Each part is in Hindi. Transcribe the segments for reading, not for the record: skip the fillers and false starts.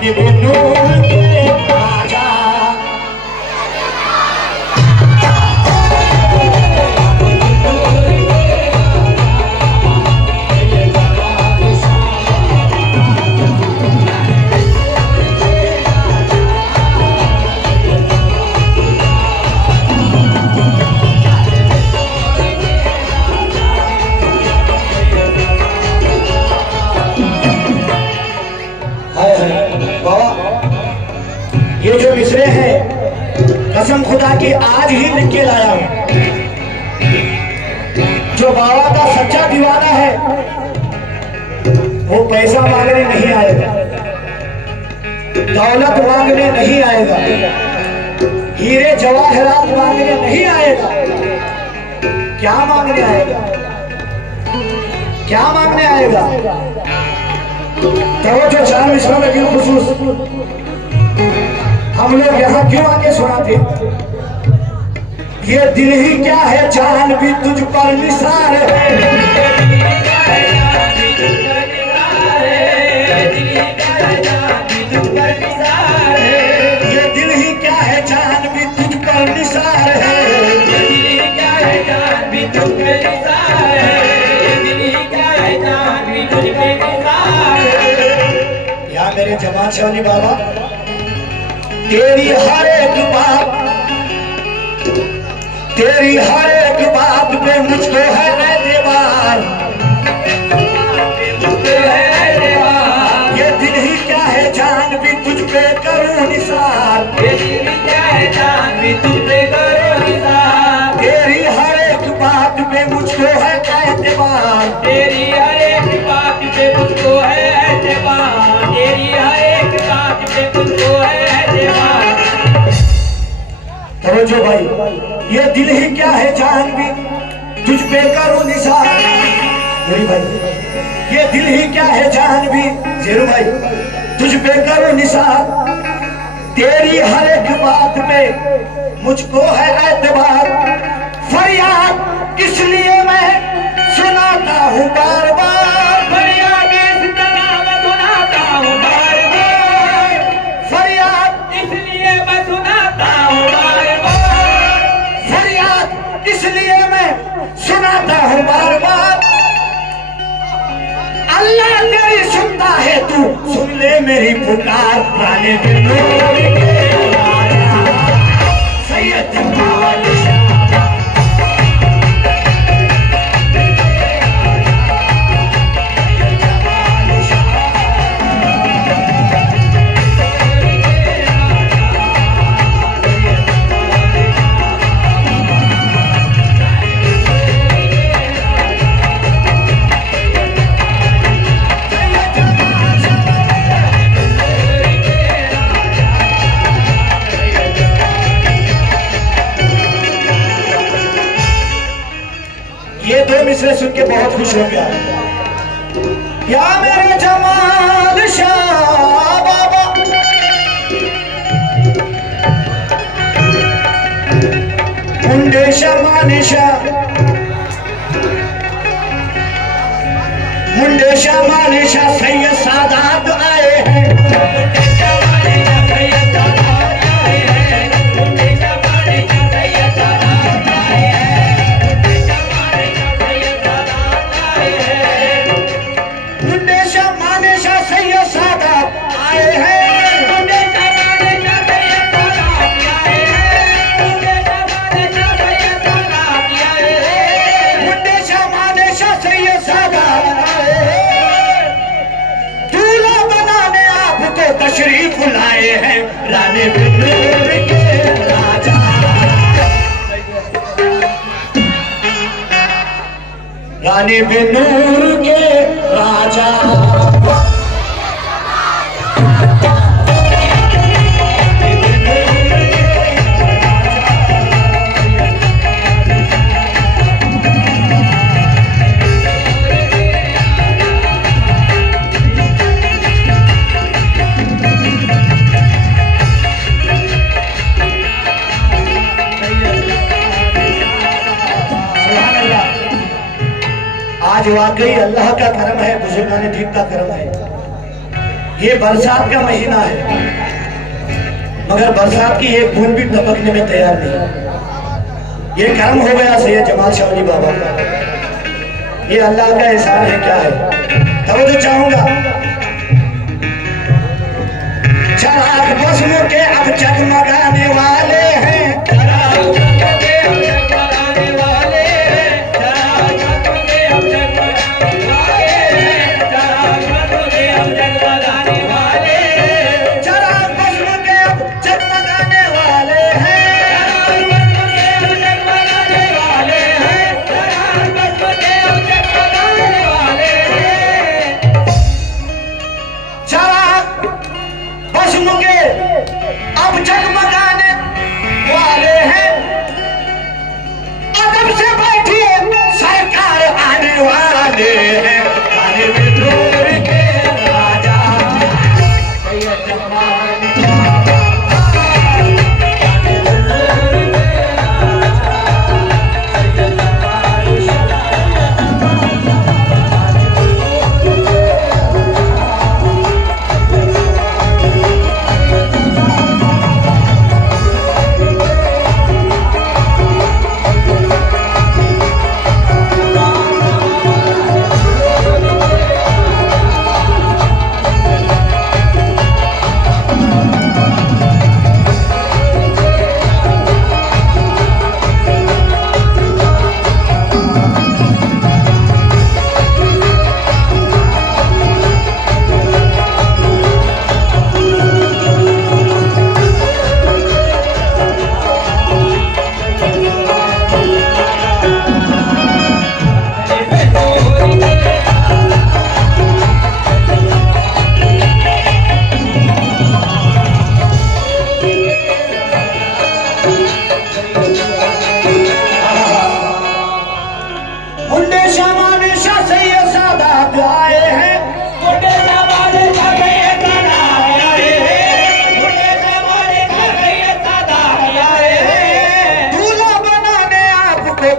रानी बिन्नूर के राजा। ये जो मिसरे हैं कसम खुदा की आज ही लिख के लाया हूं। जो बाबा का सच्चा दीवाना है वो पैसा मांगने नहीं आएगा, दौलत मांगने नहीं आएगा, हीरे जवाहरात मांगने नहीं आएगा। क्या मांगने आएगा? क्या मांगने आएगा? तो जो चार मिसरों में क्यों खुसूस हम लोग यहाँ क्यों आके सुनाते? ये दिल ही क्या है जान भी तुझ पर निसार है। ये दिल ही क्या है जान भी तुझ पर निसार है। या मेरे जमात शानी बाबा, तेरी हर एक बात पे मुझको है एतबार। ये दिल ही क्या है जान भी तुझ पे करूं निसार। ये दिल ही क्या है जान भी तुझ पे करूं निसार। तेरी हर एक बात पे मुझको है एतबार। तेरी हर एक बात पे मुझको है एतबार। तेरी हर एक बात पे मुझको है। जो भाई, ये दिल ही क्या है जान भी तुझ पे करो निसार। भाई, ये दिल ही क्या है जान भी जेरू भाई तुझ पे करो निसार। तेरी हर एक बात पे मुझको है एतबार। फरियाद इसलिए मैं सुनाता हूँ बार बार। फरियाद इस तरह मैं सुनाता हूँ बार बार। फरियाद इसलिए मैं सुनाता हूँ इसलिए मैं सुनाता हूँ बार बार। अल्लाह तेरी सुनता है, तू सुन ले मेरी पुकार। रानी बिन्नूर के राजा सैयद बादशाह। ये दो मिसरे सुन के बहुत खुश हो गया। या मेरे जमाल शाह बाबा, मुंडेशा मानेशा, मुंडेशा मानेशा सैयद सादात आए हैं। तशरीफ लाए हैं रानी बिन्नूर के राजा। रानी बिन्नूर के राजा। आज वाकई अल्लाह का करम है, बुजुर्गान दीन का करम है ये बरसात का महीना है, मगर बरसात की एक बूंद भी टपकने में तैयार नहीं। ये कर्म हो गया सैयद जमाल शाह वली बाबा का। ये अल्लाह का एहसान है, क्या है। तब तो चाहूंगा चराग बस्म के अब जगमगाने वाले हैं,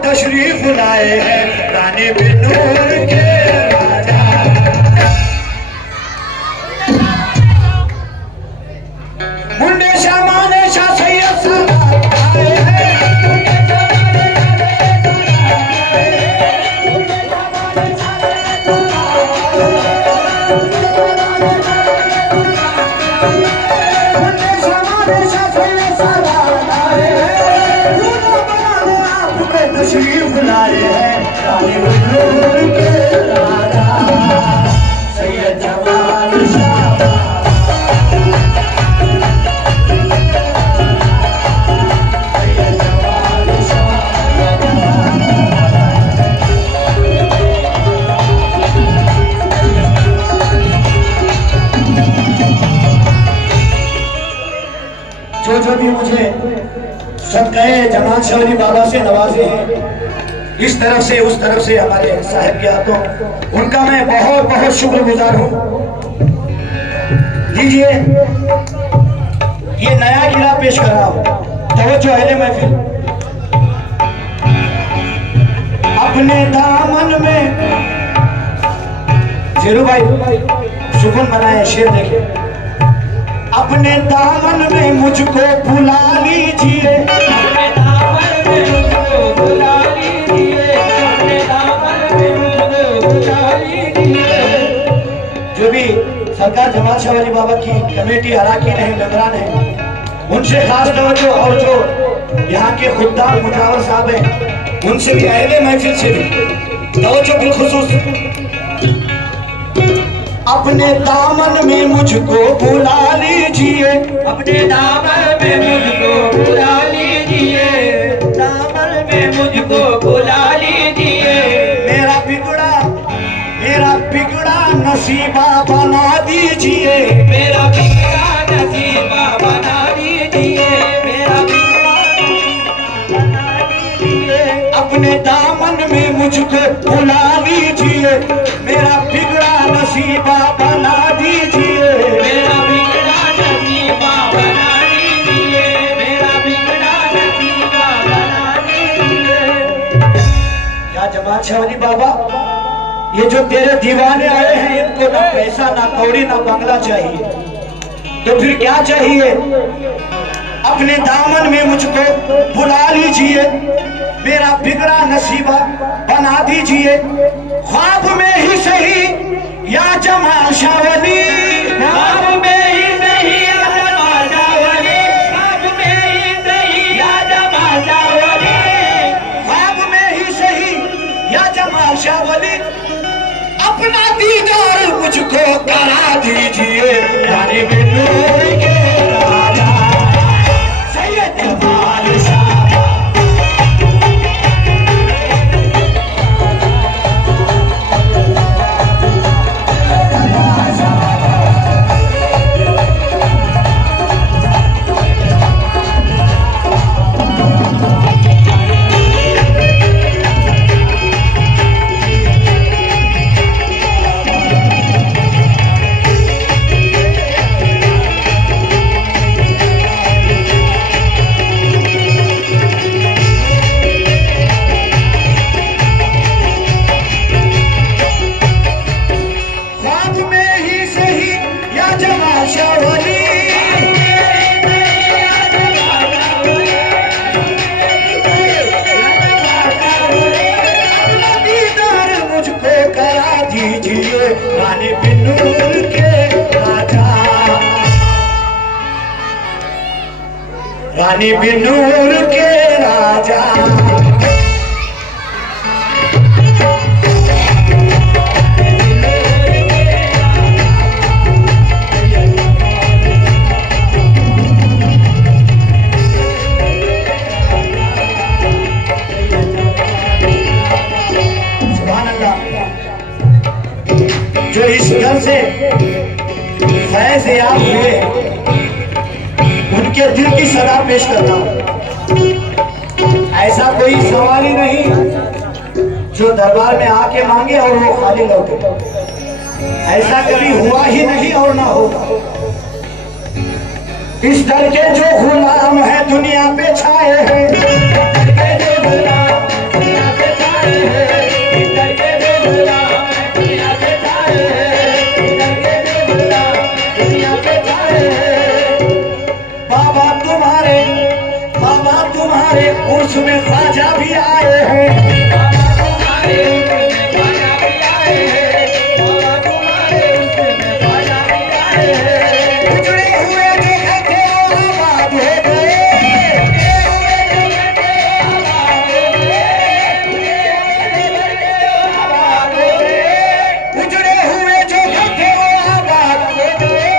तशरीफ लाए हैं रानी बिनूर के राजा। मुंडे शाह माने शाह सैयद साहब आए हैं, तशरीफ लाए हैं रानी बिनूर के राजा सैयद जमाल शाह। जो भी मुझे सदक़े जमाल शाह वली बाबा से नवाजे हैं, इस तरफ से उस तरफ से हमारे साहिब के हाथों, उनका मैं बहुत बहुत शुक्रगुजार हूँ। लीजिए ये नया गिरा पेश कर रहा हूँ, तवज्जो अहले महफिल। अपने दामन में जेरू भाई सुकून बनाए, शेर देखे। अपने दामन में मुझको बुला लीजिए, अपने दामन में मुझको बुला लीजिए, अपने दामन में मुझको बुला लीजिए। जो भी सरकार जमाल शाह वली बाबा की कमेटी अराकीन है, मेंबरान है, उनसे खास तवज्जो, और जो यहाँ के खुद्दाम मुजावर साहब हैं उनसे भी, अहले महफिल से भी तवज्जो बिलखुसूस। अपने दामन में मुझको बुला लीजिए, अपने दामन में मुझको बुला लीजिए, दामन में मुझको बुला लीजिए। मेरा बिगड़ा नसीबा बना दीजिए, मेरा बिगड़ा नसीबा बना दीजिए, मेरा बिगड़ा बना दीजिए। अपने दामन में मुझको बुला लीजिए, मेरा बिगड़ा नसीबा बना दीजिए, मेरा बिगड़ा नसीबा बना दीजिए, मेरा बिगड़ा नसीबा बना दीजिए। या जमाल शाह वली बाबा ये जो तेरे दीवाने आए हैं इनको ना पैसा ना कौड़ी ना बंगला चाहिए, तो फिर क्या चाहिए? अपने दामन में मुझको बुला लीजिए, मेरा बिगड़ा नसीबा बना दीजिए, ख्वाब में ही सही या जमाल शावली, ख्वाब में ही सही या जमाल शावली, ख्वाब में ही सही या जमाल शावली, ख्वाब में ही सही या जमाल शावली, अपना दीदार मुझको करा दीजिए, यानी नूर के राजा सैयद जमाल शाह। रानी बिनूर के राजा सुभान अल्लाह। जो इस घर से फैज़ याब हुए उनके दिल की सदा पेश करता हूं। ऐसा कोई सवाल ही नहीं जो दरबार में आके मांगे और वो खाली लौटे, ऐसा कभी हुआ ही नहीं और ना होगा। इस दर के जो गुलाम है दुनिया पे छाए हैं, उसमें ख्वाजा भी आए हैं, उजड़े हुए जो घर थे वो आबाद हो गए, उजड़े हुए जो घर थे वो आबाद हो गए,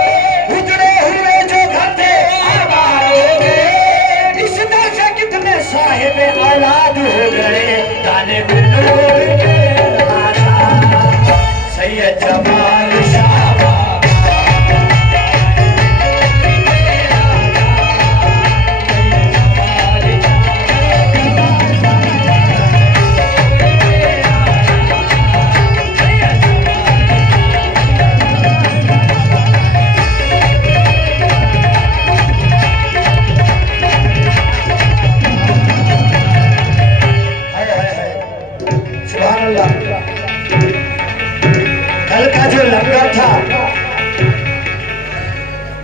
उजड़े हुए जो घर थे वो आबाद हो गए। इस दर से कितने साहिब औलाद हो गए, गाने बिनूर के राजा सैयद जमाल शाह।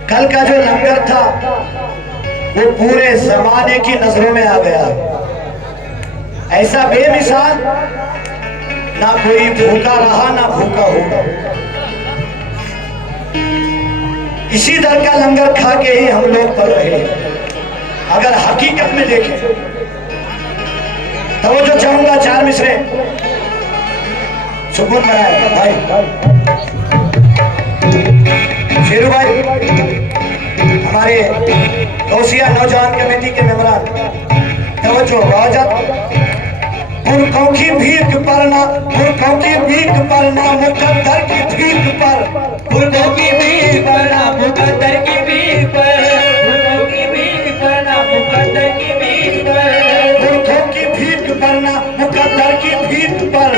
कल का जो लंगर था वो पूरे जमाने की नजरों में आ गया। ऐसा बेमिसाल ना कोई भूखा रहा ना भूखा होगा। इसी दर का लंगर खा के ही हम लोग पल रहे हैं। अगर हकीकत में देखें तो वो जो चाहूंगा चार मिसरे सुकून बनाए भाई शेरू भाई, हमारे गौसिया नौजवान कमेटी के मेंबरान तवज्जो पुरखों की भीख परना, पुरखों की भीख परना मुकद्दर की भीख पर, पुरखों की भीख परना मुकद्दर की भीख पर, पुरखों की भीख परना मुकद्दर की भीख पर, पुरखों की भीख परना मुकद्दर की भीख पर,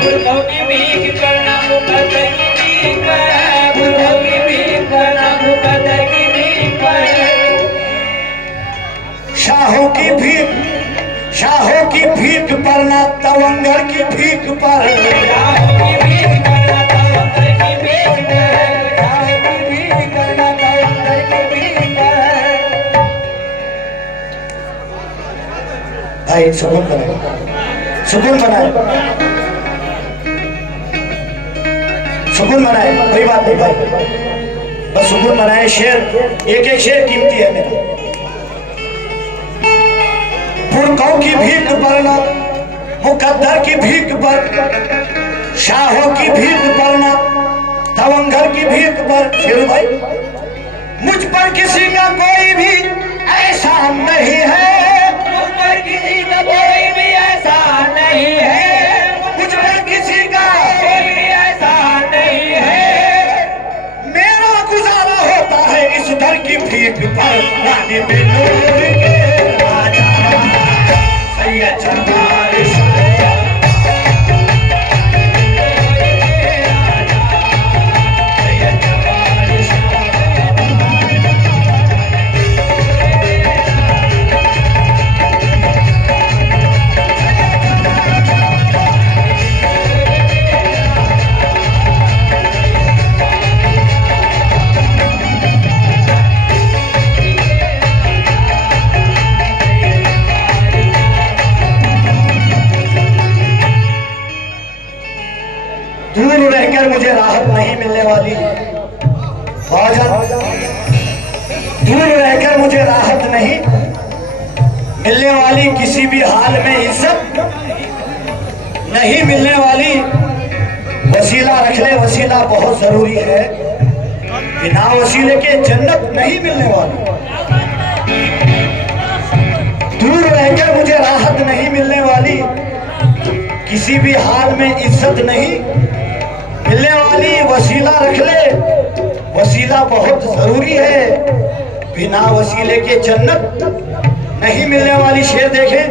पुरखों की भीख परना मुकद्दर की भीख पर, पुरखों की भीख परना मुकद्दर की भीख पर। शाहों की भीख, शाहों की भीख पर ना तवंगर की भीख पर, शाहों की भीख भाई सुकून बनाए, सुकून बनाए, सुकून बनाए, कोई बात नहीं भाई, बस सुकून बनाए। शेर एक एक शेर कीमती है मेरा। पुरखों की भीख भरना, मुकद्दर की भीख भर, शाहों की भीख भरना, तवंगर की भीख भर। शेर भाई, मुझ पर किसी का कोई भी ऐसा नहीं है, मुझ पर किसी का कोई भी ऐसा नहीं है, मुझ पर किसी का कोई भी ऐसा नहीं है। मेरा गुजारा होता है इस दर की भीख पर, रानी में नूर के राजा सैयद जमाल शाह। दूर रहकर मुझे राहत नहीं मिलने वाली, दूर रहकर मुझे राहत नहीं मिलने वाली, किसी भी हाल में इज्जत नहीं मिलने वाली। वसीला रख ले, वसीला बहुत जरूरी है, बिना वसीले के जन्नत नहीं मिलने वाली। दूर रहकर मुझे राहत नहीं मिलने वाली, किसी भी हाल में इज्जत नहीं मिलने वाली। वसीला रख ले, वसीला बहुत जरूरी है, बिना वसीले के जन्नत नहीं मिलने वाली। शेर देखें,